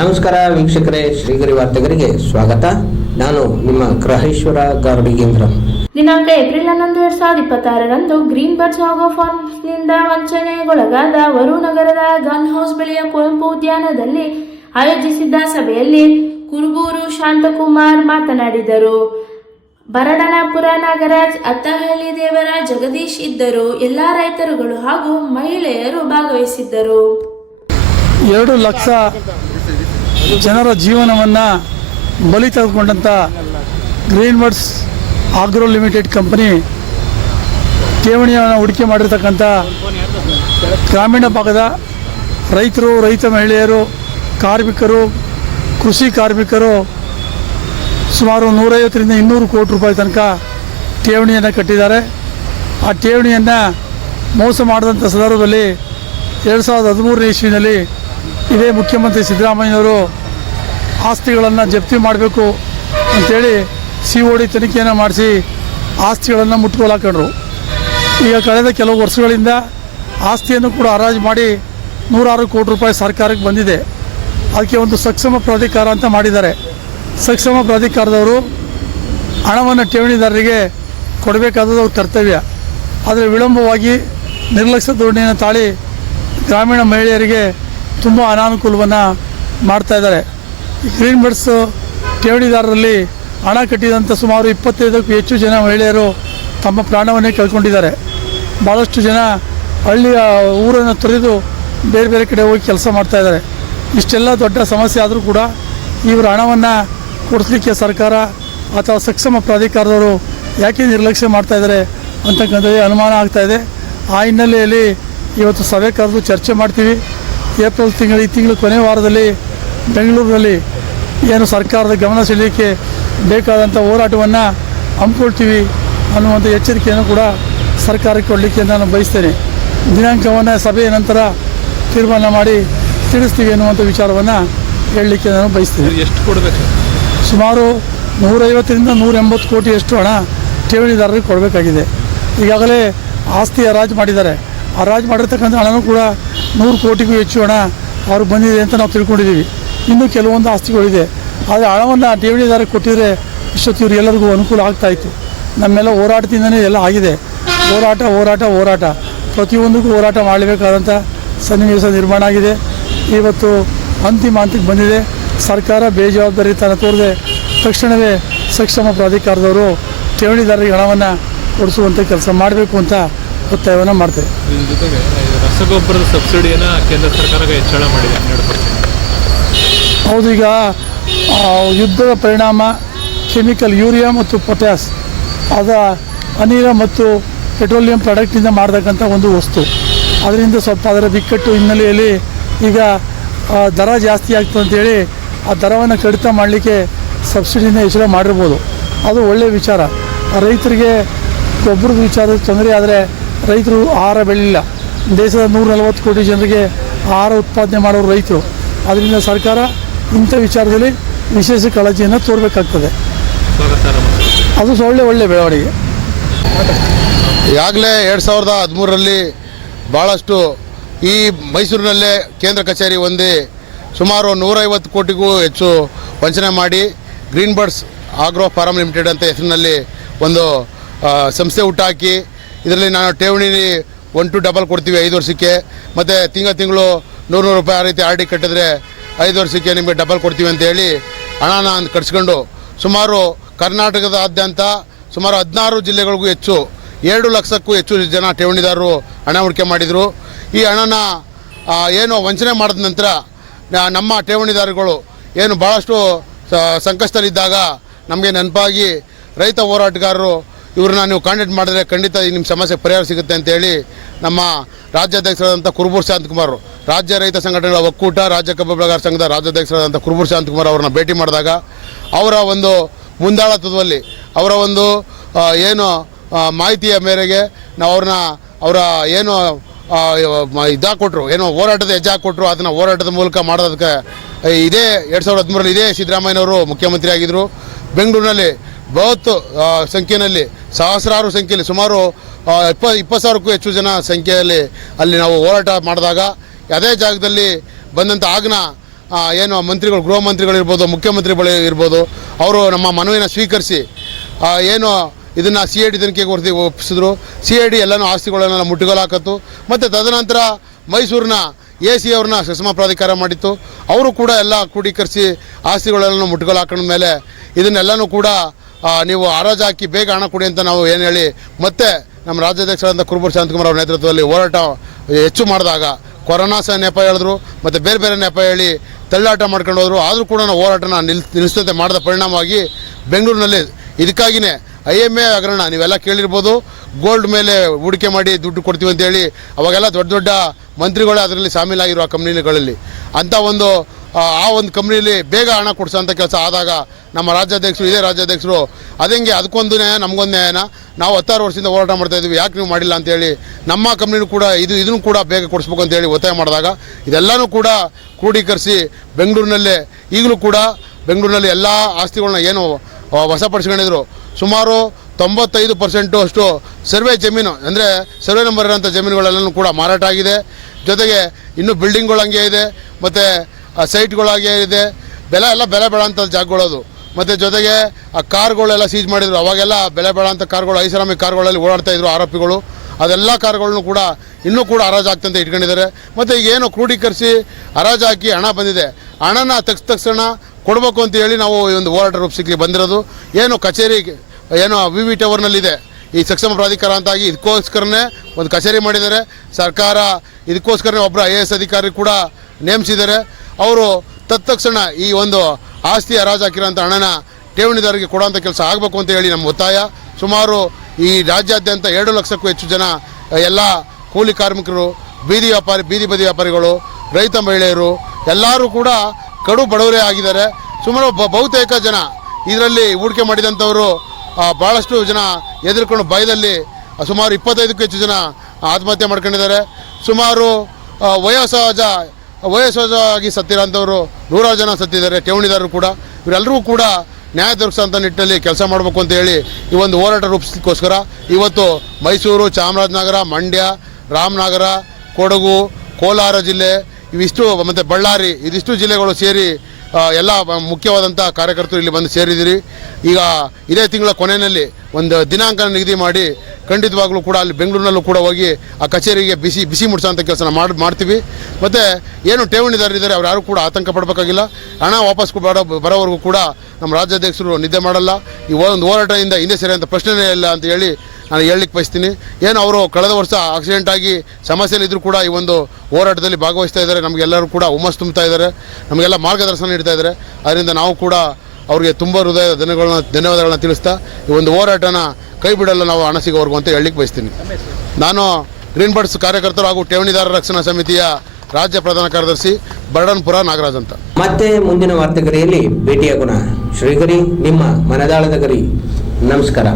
ನಮಸ್ಕಾರ ವೀಕ್ಷಕರೇ, ಶ್ರೀಗರಿ ವಾರ್ತೆಗರಿಗೆ ಸ್ವಾಗತ. ನಾನು ನಿಮ್ಮ ಗ್ರಹೇಶ್ವರ ಗಾರ್ಡಿಗೇಂದ್ರ. ದಿನಾಂಕ ಏಪ್ರಿಲ್ 11, 2026ರಂದು ಗ್ರೀನ್ ಬರ್ಡ್ಸ್ ಆಗೋ ಫಾರ್ಮ್ಸ್ನಿಂದ ವಂಚನೆಗೊಳಗಾದ ವರುನಗರದ ಗನ್ ಹೌಸ್ ಬಳಿಯ ಕುವೆಂಪು ಉದ್ಯಾನದಲ್ಲಿ ಆಯೋಜಿಸಿದ್ದ ಸಭೆಯಲ್ಲಿ ಕುರುಬೂರು ಶಾಂತಕುಮಾರ್ ಮಾತನಾಡಿದರು. ಬರಡನಪುರ ನಾಗರಾಜ್, ಅತ್ತಹಳ್ಳಿ ದೇವರ, ಜಗದೀಶ್ ಇದ್ದರು. ಎಲ್ಲಾ ರೈತರುಗಳು ಹಾಗೂ ಮಹಿಳೆಯರು ಭಾಗವಹಿಸಿದ್ದರು. 2 ಲಕ್ಷ ಜನರ ಜೀವನವನ್ನು ಬಲಿ ತೆಗೆದುಕೊಂಡಂಥ green birds agro limited company ಠೇವಣಿಯನ್ನು ಹೂಡಿಕೆ ಮಾಡಿರ್ತಕ್ಕಂಥ ಗ್ರಾಮೀಣ ಭಾಗದ ರೈತರು, ರೈತ ಮಹಿಳೆಯರು, ಕಾರ್ಮಿಕರು, ಕೃಷಿ ಕಾರ್ಮಿಕರು ಸುಮಾರು 150ರಿಂದ 200 ಕೋಟಿ ರೂಪಾಯಿ ತನಕ ಠೇವಣಿಯನ್ನು ಕಟ್ಟಿದ್ದಾರೆ. ಆ ಠೇವಣಿಯನ್ನು ಮೋಸ ಮಾಡಿದಂಥ ಸಂದರ್ಭದಲ್ಲಿ 2013 ಇಸ್ವಿನಲ್ಲಿ ಇದೇ ಮುಖ್ಯಮಂತ್ರಿ ಸಿದ್ದರಾಮಯ್ಯವರು ಆಸ್ತಿಗಳನ್ನು ಜಪ್ತಿ ಮಾಡಬೇಕು ಅಂಥೇಳಿ COD ತನಿಖೆಯನ್ನು ಮಾಡಿಸಿ ಆಸ್ತಿಗಳನ್ನು ಮುಟ್ಗೋಲು ಹಾಕೊಂಡ್ರು. ಈಗ ಕಳೆದ ಕೆಲವು ವರ್ಷಗಳಿಂದ ಆಸ್ತಿಯನ್ನು ಕೂಡ ಹರಾಜು ಮಾಡಿ 106 ಕೋಟಿ ರೂಪಾಯಿ ಸರ್ಕಾರಕ್ಕೆ ಬಂದಿದೆ. ಅದಕ್ಕೆ ಒಂದು ಸಕ್ಷಮ ಪ್ರಾಧಿಕಾರ ಅಂತ ಮಾಡಿದ್ದಾರೆ. ಸಕ್ಷಮ ಪ್ರಾಧಿಕಾರದವರು ಹಣವನ್ನು ಠೇವಣಿದಾರರಿಗೆ ಕೊಡಬೇಕಾದದ್ದು ಅವ್ರ ಕರ್ತವ್ಯ. ಆದರೆ ವಿಳಂಬವಾಗಿ ನಿರ್ಲಕ್ಷ್ಯ ಧೋರಣೆಯನ್ನು ತಾಳಿ ಗ್ರಾಮೀಣ ಮಹಿಳೆಯರಿಗೆ ತುಂಬ ಅನಾನುಕೂಲವನ್ನು ಮಾಡ್ತಾಯಿದ್ದಾರೆ. ಈ ಗ್ರೀನ್ ಬರ್ಡ್ಸ್ ಠೇವಣಿದಾರರಲ್ಲಿ ಹಣ ಕಟ್ಟಿದಂಥ ಸುಮಾರು 25ಕ್ಕೂ ಹೆಚ್ಚು ಜನ ಮಹಿಳೆಯರು ತಮ್ಮ ಪ್ರಾಣವನ್ನೇ ಕಳ್ಕೊಂಡಿದ್ದಾರೆ. ಭಾಳಷ್ಟು ಜನ ಹಳ್ಳಿಯ ಊರನ್ನು ತೊರೆದು ಬೇರೆ ಬೇರೆ ಕಡೆ ಹೋಗಿ ಕೆಲಸ ಮಾಡ್ತಾಯಿದ್ದಾರೆ. ಇಷ್ಟೆಲ್ಲ ದೊಡ್ಡ ಸಮಸ್ಯೆ ಆದರೂ ಕೂಡ ಇವರು ಹಣವನ್ನು ಕೊಡಿಸ್ಲಿಕ್ಕೆ ಸರ್ಕಾರ ಅಥವಾ ಸಕ್ಷಮ ಪ್ರಾಧಿಕಾರದವರು ಯಾಕೆ ನಿರ್ಲಕ್ಷ್ಯ ಮಾಡ್ತಾಯಿದ್ದಾರೆ ಅಂತಕ್ಕಂಥದ್ದೇ ಅನುಮಾನ ಆಗ್ತಾಯಿದೆ. ಆ ಹಿನ್ನೆಲೆಯಲ್ಲಿ ಇವತ್ತು ಸಭೆ ಕರೆದು ಚರ್ಚೆ ಮಾಡ್ತೀವಿ. ಏಪ್ರಿಲ್ ಈ ತಿಂಗಳು ಕೊನೆ ವಾರದಲ್ಲಿ ಬೆಂಗಳೂರಿನಲ್ಲಿ ಏನು ಸರ್ಕಾರದ ಗಮನ ಸೆಳೆಯಲಿಕ್ಕೆ ಬೇಕಾದಂಥ ಹೋರಾಟವನ್ನು ಹಮ್ಮಿಕೊಳ್ತೀವಿ ಅನ್ನುವಂಥ ಎಚ್ಚರಿಕೆಯನ್ನು ಕೂಡ ಸರ್ಕಾರಕ್ಕೆ ಕೊಡಲಿಕ್ಕೆ ನಾನು ಬಯಸ್ತೇನೆ. ದಿನಾಂಕವನ್ನು ಸಭೆಯ ನಂತರ ತೀರ್ಮಾನ ಮಾಡಿ ತಿಳಿಸ್ತೀವಿ ಅನ್ನುವಂಥ ವಿಚಾರವನ್ನು ಹೇಳಲಿಕ್ಕೆ ನಾನು ಬಯಸ್ತೇನೆ. ಎಷ್ಟು ಕೊಡಬೇಕು? ಸುಮಾರು 150ರಿಂದ 180 ಕೋಟಿಯಷ್ಟು ಹಣ ಠೇವಣಿದಾರರಿಗೆ ಕೊಡಬೇಕಾಗಿದೆ. ಈಗಾಗಲೇ ಆಸ್ತಿ ಹರಾಜು ಮಾಡಿದ್ದಾರೆ. ಹರಾಜು ಮಾಡಿರ್ತಕ್ಕಂಥ ಹಣನೂ ಕೂಡ 100 ಕೋಟಿಗೂ ಹೆಚ್ಚು ಹಣ ಅವ್ರಿಗೆ ಬಂದಿದೆ ಅಂತ ನಾವು ತಿಳ್ಕೊಂಡಿದ್ದೀವಿ. ಇನ್ನೂ ಕೆಲವೊಂದು ಆಸ್ತಿಗಳಿದೆ. ಆದರೆ ಹಣವನ್ನು ಠೇವಣಿದಾರರಿಗೆ ಕೊಟ್ಟಿದ್ರೆ ಇಷ್ಟೊತ್ತು ಇವರು ಎಲ್ಲರಿಗೂ ಅನುಕೂಲ ಆಗ್ತಾಯಿತ್ತು. ನಮ್ಮೆಲ್ಲ ಹೋರಾಟದಿಂದನೇ ಎಲ್ಲ ಆಗಿದೆ. ಹೋರಾಟ ಪ್ರತಿಯೊಂದಕ್ಕೂ ಹೋರಾಟ ಮಾಡಲೇಬೇಕಾದಂಥ ಸನ್ನಿವೇಶ ನಿರ್ಮಾಣ ಆಗಿದೆ. ಇವತ್ತು ಅಂತಿಮ ಹಂತಕ್ಕೆ ಬಂದಿದೆ. ಸರ್ಕಾರ ಬೇಜವಾಬ್ದಾರಿತನ ತೋರದೆ ತಕ್ಷಣವೇ ಸಕ್ಷಮ ಪ್ರಾಧಿಕಾರದವರು ಠೇವಣಿದಾರರಿಗೆ ಹಣವನ್ನು ಕೊಡಿಸುವಂಥ ಕೆಲಸ ಮಾಡಬೇಕು ಅಂತ ಒತ್ತಾಯವನ್ನು ಮಾಡ್ತೇವೆ. ಇದ್ರ ಜೊತೆಗೆ ರಸಗೊಬ್ಬರದ ಸಬ್ಸಿಡಿಯನ್ನು ಕೇಂದ್ರ ಸರ್ಕಾರ ಹೆಚ್ಚಳ ಮಾಡಿದೆ 12%. ಹೌದು, ಈಗ ಯುದ್ಧದ ಪರಿಣಾಮ ಕೆಮಿಕಲ್ ಯೂರಿಯಾ ಮತ್ತು ಪೊಟ್ಯಾಸ್ ಅದರ ಅನಿಲ ಮತ್ತು ಪೆಟ್ರೋಲಿಯಂ ಪ್ರಾಡಕ್ಟಿಂದ ಮಾಡತಕ್ಕಂಥ ಒಂದು ವಸ್ತು. ಅದರಿಂದ ಸ್ವಲ್ಪ ಅದರ ಬಿಕ್ಕಟ್ಟು ಹಿನ್ನೆಲೆಯಲ್ಲಿ ಈಗ ದರ ಜಾಸ್ತಿ ಆಗ್ತದೆ ಅಂತೇಳಿ ಆ ದರವನ್ನು ಕಡಿತ ಮಾಡಲಿಕ್ಕೆ ಸಬ್ಸಿಡಿನ ಹೆಚ್ಚಳ ಮಾಡಿರ್ಬೋದು. ಅದು ಒಳ್ಳೆಯ ವಿಚಾರ. ರೈತರಿಗೆ ಗೊಬ್ಬರದ ವಿಚಾರದ ತೊಂದರೆ ಆದರೆ ರೈತರು ಆಹಾರ ಬೆಳೆಯಲಿಲ್ಲ. ದೇಶದ 140 ಕೋಟಿ ಜನರಿಗೆ ಆಹಾರ ಉತ್ಪಾದನೆ ಮಾಡೋರು ರೈತರು. ಅದರಿಂದ ಸರ್ಕಾರ ಇಂಥ ವಿಚಾರದಲ್ಲಿ ವಿಶೇಷ ಕಾಳಜಿಯನ್ನು ತೋರಬೇಕಾಗ್ತದೆ. ಅದು ಒಳ್ಳೆ ಬೆಳವಣಿಗೆ. ಈಗಾಗಲೇ 2013ರಲ್ಲಿ ಭಾಳಷ್ಟು ಈ ಮೈಸೂರಿನಲ್ಲೇ ಕೇಂದ್ರ ಕಚೇರಿ ಹೊಂದಿ ಸುಮಾರು 150 ಕೋಟಿಗೂ ಹೆಚ್ಚು ವಂಚನೆ ಮಾಡಿ green birds agro farm limited ಅಂತ ಹೆಸರಿನಲ್ಲಿ ಒಂದು ಸಂಸ್ಥೆ ಹುಟ್ಟಾಕಿ ಇದರಲ್ಲಿ ನಾನು ಠೇವಣಿ 1 to 2 ಕೊಡ್ತೀವಿ 5 ವರ್ಷಕ್ಕೆ, ಮತ್ತು ತಿಂಗಳು 100 ರೂಪಾಯಿ ಆ ರೀತಿ RD ಕಟ್ಟಿದ್ರೆ 5 ವರ್ಷಕ್ಕೆ ನಿಮಗೆ ಡಬಲ್ ಕೊಡ್ತೀವಿ ಅಂತೇಳಿ ಹಣನ ಕಟ್ಸ್ಕೊಂಡು ಸುಮಾರು ಕರ್ನಾಟಕದಾದ್ಯಂತ ಸುಮಾರು 16 ಜಿಲ್ಲೆಗಳಿಗೂ ಹೆಚ್ಚು 2 ಲಕ್ಷಕ್ಕೂ ಹೆಚ್ಚು ಜನ ಠೇವಣಿದಾರರು ಹಣ ಹೂಡಿಕೆ ಮಾಡಿದರು. ಈ ಹಣನ ಏನು ವಂಚನೆ ಮಾಡಿದ ನಂತರ ನಮ್ಮ ಠೇವಣಿದಾರಗಳು ಏನು ಭಾಳಷ್ಟು ಸಂಕಷ್ಟದಲ್ಲಿದ್ದಾಗ ನಮಗೆ ನೆನಪಾಗಿ ರೈತ ಹೋರಾಟಗಾರರು ಇವ್ರನ್ನ ನೀವು ಕಾಂಟ್ಯಾಕ್ಟ್ ಮಾಡಿದ್ರೆ ಖಂಡಿತ ನಿಮ್ಮ ಸಮಸ್ಯೆ ಪರಿಹಾರ ಸಿಗುತ್ತೆ ಅಂತೇಳಿ ನಮ್ಮ ರಾಜ್ಯಾಧ್ಯಕ್ಷರಾದಂಥ ಕುರುಬೂರು ಶಾಂತಕುಮಾರ್, ರಾಜ್ಯ ರೈತ ಸಂಘಟನೆಗಳ ಒಕ್ಕೂಟ, ರಾಜ್ಯ ಕಬ್ಬು ಬೆಳೆಗಾರ ಸಂಘದ ರಾಜ್ಯಾಧ್ಯಕ್ಷರಾದಂಥ ಕುರುಬೂರು ಶಾಂತಕುಮಾರ್ ಅವ್ರನ್ನ ಭೇಟಿ ಮಾಡಿದಾಗ ಅವರ ಒಂದು ಮುಂದಾಳತ್ವದಲ್ಲಿ ಅವರ ಒಂದು ಏನು ಮಾಹಿತಿಯ ಮೇರೆಗೆ ನಾವು ಅವರ ಏನು ಇದಾಕೊಟ್ರು, ಏನೋ ಹೋರಾಟದ ಹೆಜ್ಜೆ ಹಾಕ್ಕೊಟ್ರು. ಅದನ್ನು ಹೋರಾಟದ ಮೂಲಕ ಮಾಡೋದಕ್ಕೆ ಇದೇ 2013ರಲ್ಲಿ ಇದೇ ಸಿದ್ದರಾಮಯ್ಯನವರು ಮುಖ್ಯಮಂತ್ರಿ ಆಗಿದ್ದರು. ಬೆಂಗಳೂರಿನಲ್ಲಿ ಬೃಹತ್ ಸಂಖ್ಯೆಯಲ್ಲಿ ಸಹಸ್ರಾರು ಸಂಖ್ಯೆಯಲ್ಲಿ ಸುಮಾರು 20,000ಕ್ಕೂ ಹೆಚ್ಚು ಜನ ಸಂಖ್ಯೆಯಲ್ಲಿ ಅಲ್ಲಿ ನಾವು ಹೋರಾಟ ಮಾಡಿದಾಗ ಅದೇ ಜಾಗದಲ್ಲಿ ಬಂದಂಥ ಆಗ್ನ ಏನು ಮಂತ್ರಿಗಳು, ಗೃಹ ಮಂತ್ರಿಗಳಿರ್ಬೋದು, ಮುಖ್ಯಮಂತ್ರಿಗಳು ಇರ್ಬೋದು, ಅವರು ನಮ್ಮ ಮನವಿನ ಸ್ವೀಕರಿಸಿ ಏನು ಇದನ್ನು CID ತನಿಖೆಗೆ ಒಪ್ಪಿಸಿದ್ರು. CID ಎಲ್ಲನೂ ಆಸ್ತಿಗಳನ್ನೆಲ್ಲ ಮುಟ್ಟುಗೋಲು ಹಾಕತ್ತು. ಮತ್ತು ತದನಂತರ ಮೈಸೂರಿನ AC ಅವ್ರನ್ನ ಸಕ್ಷಮ ಪ್ರಾಧಿಕಾರ ಮಾಡಿತ್ತು. ಅವರು ಕೂಡ ಎಲ್ಲ ಕ್ರೋಢೀಕರಿಸಿ ಆಸ್ತಿಗಳೆಲ್ಲನೂ ಮುಟ್ಟುಗೋಲು ಹಾಕೊಂಡ ಮೇಲೆ ಇದನ್ನೆಲ್ಲನೂ ಕೂಡ ನೀವು ಹರಾಜು ಹಾಕಿ ಬೇಗ ಹಣ ಕೊಡಿ ಅಂತ ನಾವು ಏನು ಹೇಳಿ ಮತ್ತೆ ನಮ್ಮ ರಾಜ್ಯಾಧ್ಯಕ್ಷರಾದಂಥ ಕುರುಬೂರು ಶಾಂತಕುಮಾರ್ ಅವರ ನೇತೃತ್ವದಲ್ಲಿ ಹೋರಾಟ ಹೆಚ್ಚು ಮಾಡಿದಾಗ ಕೊರೋನಾ ಸಹ ನೆಪ ಹೇಳಿದ್ರು, ಮತ್ತು ಬೇರೆ ಬೇರೆ ನೆಪ ಹೇಳಿ ತಳ್ಳಾಟ ಮಾಡ್ಕೊಂಡು ಹೋದರು. ಆದರೂ ಕೂಡ ನಾವು ಹೋರಾಟನ ನಿಲ್ಲಿಸದಂತೆ ಮಾಡಿದ ಪರಿಣಾಮವಾಗಿ ಬೆಂಗಳೂರಿನಲ್ಲಿ ಇದಕ್ಕಾಗಿಯೇ IMA ಹಗರಣ ನೀವೆಲ್ಲ ಕೇಳಿರ್ಬೋದು. ಗೋಲ್ಡ್ ಮೇಲೆ ಹೂಡಿಕೆ ಮಾಡಿ ದುಡ್ಡು ಕೊಡ್ತೀವಿ ಅಂತೇಳಿ ಅವಾಗೆಲ್ಲ ದೊಡ್ಡ ದೊಡ್ಡ ಮಂತ್ರಿಗಳೇ ಅದರಲ್ಲಿ ಶಾಮೀಲಾಗಿರೋ ಆ ಕಂಪ್ನಿಗಳಲ್ಲಿ ಅಂಥ ಆ ಒಂದು ಕಂಪ್ನಿಯಲ್ಲಿ ಬೇಗ ಹಣ ಕೊಡಿಸೋಂಥ ಕೆಲಸ ಆದಾಗ ನಮ್ಮ ರಾಜ್ಯಾಧ್ಯಕ್ಷರು, ಇದೇ ರಾಜ್ಯಾಧ್ಯಕ್ಷರು ಅದಂಗೆ ಅದಕ್ಕೊಂದು ನ್ಯಾಯ ನಮಗೊಂದು ನ್ಯಾಯನ, ನಾವು 16 ವರ್ಷದಿಂದ ಹೋರಾಟ ಮಾಡ್ತಾಯಿದ್ವಿ, ಯಾಕೆ ನೀವು ಮಾಡಿಲ್ಲ ಅಂತೇಳಿ ನಮ್ಮ ಕಂಪ್ನಿನೂ ಕೂಡ ಇದನ್ನು ಕೂಡ ಬೇಗ ಕೊಡಿಸ್ಬೇಕು ಅಂತೇಳಿ ಒತ್ತಾಯ ಮಾಡಿದಾಗ ಇದೆಲ್ಲನೂ ಕೂಡ ಕ್ರೋಢೀಕರಿಸಿ ಬೆಂಗಳೂರಿನಲ್ಲೇ ಈಗಲೂ ಕೂಡ ಬೆಂಗಳೂರಿನಲ್ಲಿ ಎಲ್ಲ ಆಸ್ತಿಗಳನ್ನ ಏನು ವಶಪಡಿಸ್ಕೊಂಡಿದ್ರು ಸುಮಾರು 95% ಅಷ್ಟು ಸರ್ವೆ ಜಮೀನು ಅಂದರೆ ಸರ್ವೆ ನಂಬರ್ ಇರೋಂಥ ಜಮೀನುಗಳೆಲ್ಲನೂ ಕೂಡ ಮಾರಾಟ ಆಗಿದೆ. ಜೊತೆಗೆ ಇನ್ನೂ ಬಿಲ್ಡಿಂಗ್ಗಳು ಹಂಗೆ ಇದೆ, ಮತ್ತು ಸೈಟ್ಗಳಾಗೆ ಇದೆ, ಬೆಲೆ ಬೇಡಂಥ ಜಾಗಗಳದು. ಮತ್ತು ಜೊತೆಗೆ ಆ ಕಾರ್ಗಳೆಲ್ಲ ಸೀಜ್ ಮಾಡಿದರು. ಅವಾಗೆಲ್ಲ ಬೆಲೆ ಬೇಡಂಥ ಕಾರ್ಗಳು, ಐಷಾರಾಮಿ ಕಾರ್ಗಳಲ್ಲಿ ಓಡಾಡ್ತಾಯಿದ್ರು ಆರೋಪಿಗಳು. ಅದೆಲ್ಲ ಕಾರ್ಗಳನ್ನು ಕೂಡ ಇನ್ನೂ ಕೂಡ ಹರಾಜು ಆಗ್ತಂತ ಇಟ್ಕೊಂಡಿದ್ದಾರೆ. ಮತ್ತು ಈಗೇನು ಕ್ರೋಢೀಕರಿಸಿ ಹರಾಜು ಹಾಕಿ ಹಣ ಬಂದಿದೆ, ಹಣನ ತಕ್ಷಣ ಕೊಡಬೇಕು ಅಂತ ಹೇಳಿ ನಾವು ಈ ಒಂದು ಹೋರಾಟ ರೂಪಿಸಲಿಕ್ಕೆ ಬಂದಿರೋದು. ಏನು ಕಚೇರಿ ಏನು VV ಟವರ್ನಲ್ಲಿದೆ ಈ ಸಕ್ಷಮ ಪ್ರಾಧಿಕಾರ ಅಂತಾಗಿ ಇದಕ್ಕೋಸ್ಕರನೇ ಒಂದು ಕಚೇರಿ ಮಾಡಿದ್ದಾರೆ ಸರ್ಕಾರ. ಇದಕ್ಕೋಸ್ಕರನೇ ಒಬ್ಬರು IAS ಅಧಿಕಾರಿ ಕೂಡ ನೇಮಿಸಿದ್ದಾರೆ. ಅವರು ತತ್ಕ್ಷಣ ಈ ಒಂದು ಆಸ್ತಿ ಹರಾಜು ಹಾಕಿರೋಂಥ ಹಣನ ಠೇವಣಿದಾರರಿಗೆ ಕೊಡೋಂಥ ಕೆಲಸ ಆಗಬೇಕು ಅಂತ ಹೇಳಿ ನಮ್ಮ ಒತ್ತಾಯ. ಸುಮಾರು ಈ ರಾಜ್ಯಾದ್ಯಂತ 2 ಲಕ್ಷಕ್ಕೂ ಹೆಚ್ಚು ಜನ ಎಲ್ಲ ಕೂಲಿ ಕಾರ್ಮಿಕರು, ಬೀದಿ ಬದಿ ವ್ಯಾಪಾರಿಗಳು, ರೈತ ಮಹಿಳೆಯರು ಎಲ್ಲರೂ ಕೂಡ ಕಡು ಬಡವರೇ ಆಗಿದ್ದಾರೆ. ಸುಮಾರು ಬಹುತೇಕ ಜನ ಇದರಲ್ಲಿ ಹೂಡಿಕೆ ಮಾಡಿದಂಥವರು ಭಾಳಷ್ಟು ಜನ ಎದುರ್ಕೊಂಡು ಭಯದಲ್ಲಿ ಸುಮಾರು 25ಕ್ಕೂ ಹೆಚ್ಚು ಜನ ಆತ್ಮಹತ್ಯೆ ಮಾಡ್ಕೊಂಡಿದ್ದಾರೆ. ಸುಮಾರು ವಯೋಸಹಜವಾಗಿ ಸತ್ತಿರೋಂಥವ್ರು 100 ಜನ ಸತ್ತಿದ್ದಾರೆ, ಠೇವಣಿದಾರರು ಕೂಡ. ಇವರೆಲ್ಲರೂ ಕೂಡ ನ್ಯಾಯ ದೊರಕಿಸೋಂಥ ನಿಟ್ಟಿನಲ್ಲಿ ಕೆಲಸ ಮಾಡಬೇಕು ಅಂತ ಹೇಳಿ ಈ ಒಂದು ಹೋರಾಟ ರೂಪಿಸಲಿಕ್ಕೋಸ್ಕರ ಇವತ್ತು ಮೈಸೂರು, ಚಾಮರಾಜನಗರ, ಮಂಡ್ಯ, ರಾಮನಗರ, ಕೊಡಗು, ಕೋಲಾರ ಜಿಲ್ಲೆ ಇವಿಷ್ಟು ಮತ್ತು ಬಳ್ಳಾರಿ ಇದಿಷ್ಟು ಜಿಲ್ಲೆಗಳು ಸೇರಿ ಎಲ್ಲ ಮುಖ್ಯವಾದಂಥ ಕಾರ್ಯಕರ್ತರು ಇಲ್ಲಿ ಬಂದು ಸೇರಿದಿರಿ. ಈಗ ಇದೇ ತಿಂಗಳ ಕೊನೆಯಲ್ಲಿ ಒಂದು ದಿನಾಂಕ ನಿಗದಿ ಮಾಡಿ ಖಂಡಿತವಾಗ್ಲೂ ಕೂಡ ಅಲ್ಲಿ ಬೆಂಗಳೂರಿನಲ್ಲೂ ಕೂಡ ಹೋಗಿ ಆ ಕಚೇರಿಗೆ ಬಿಸಿ ಮುಡಿಸೋಂಥ ಕೆಲಸ ಮಾಡ್ತೀವಿ. ಮತ್ತು ಏನು ಠೇವಣಿದಾರರಿದ್ದಾರೆ ಅವ್ರು ಯಾರು ಕೂಡ ಆತಂಕ ಪಡಬೇಕಾಗಿಲ್ಲ. ಹಣ ವಾಪಸ್ ಬರೋವರೆಗೂ ಕೂಡ ನಮ್ಮ ರಾಜ್ಯಾಧ್ಯಕ್ಷರು ನಿದ್ದೆ ಮಾಡಲ್ಲ. ಈ ಒಂದು ಹೋರಾಟದಿಂದ ಹಿಂದೆ ಸೇರಿದಂಥ ಪ್ರಶ್ನೆನೇ ಇಲ್ಲ ಅಂತ ಹೇಳಿ ನಾನು ಹೇಳಲಿಕ್ಕೆ ಬಯಸ್ತೀನಿ. ಏನು ಅವರು ಕಳೆದ ವರ್ಷ ಆಕ್ಸಿಡೆಂಟ್ ಆಗಿ ಸಮಸ್ಯೆಯಲ್ಲಿದ್ದರೂ ಕೂಡ ಈ ಒಂದು ಹೋರಾಟದಲ್ಲಿ ಭಾಗವಹಿಸ್ತಾ ಇದ್ದಾರೆ. ನಮಗೆಲ್ಲರೂ ಕೂಡ ಹುಮ್ಮಸ್ಸು ತುಂಬ್ತಾ ಇದ್ದಾರೆ, ನಮಗೆಲ್ಲ ಮಾರ್ಗದರ್ಶನ ನೀಡ್ತಾ ಇದ್ದಾರೆ. ಅದರಿಂದ ನಾವು ಕೂಡ ಅವ್ರಿಗೆ ತುಂಬ ಹೃದಯದ ಧನ್ಯವಾದಗಳನ್ನ ತಿಳಿಸ್ತಾ ಈ ಒಂದು ಹೋರಾಟನ ಕೈ ಬಿಡಲ್ಲ ನಾವು ಹಣ ಸಿಗೋವರೆಗೂ ಅಂತ ಹೇಳಲಿಕ್ಕೆ ಬಯಸ್ತೀನಿ. ನಾನು ಗ್ರೀನ್ ಬರ್ಡ್ಸ್ ಕಾರ್ಯಕರ್ತರು ಹಾಗೂ ಠೇವಣಿದಾರರ ರಕ್ಷಣಾ ಸಮಿತಿಯ ರಾಜ್ಯ ಪ್ರಧಾನ ಕಾರ್ಯದರ್ಶಿ ಬರ್ಡನ್ಪುರ ನಾಗರಾಜ್ ಅಂತ. ಮತ್ತೆ ಮುಂದಿನ ವಾರ್ತೆಗರಿಯಲ್ಲಿ ಭೇಟಿಯಾಗೋಣ. ಶ್ರೀಗರಿ ನಿಮ್ಮ ಮನದಾಳದ ಗರಿ. ನಮಸ್ಕಾರ.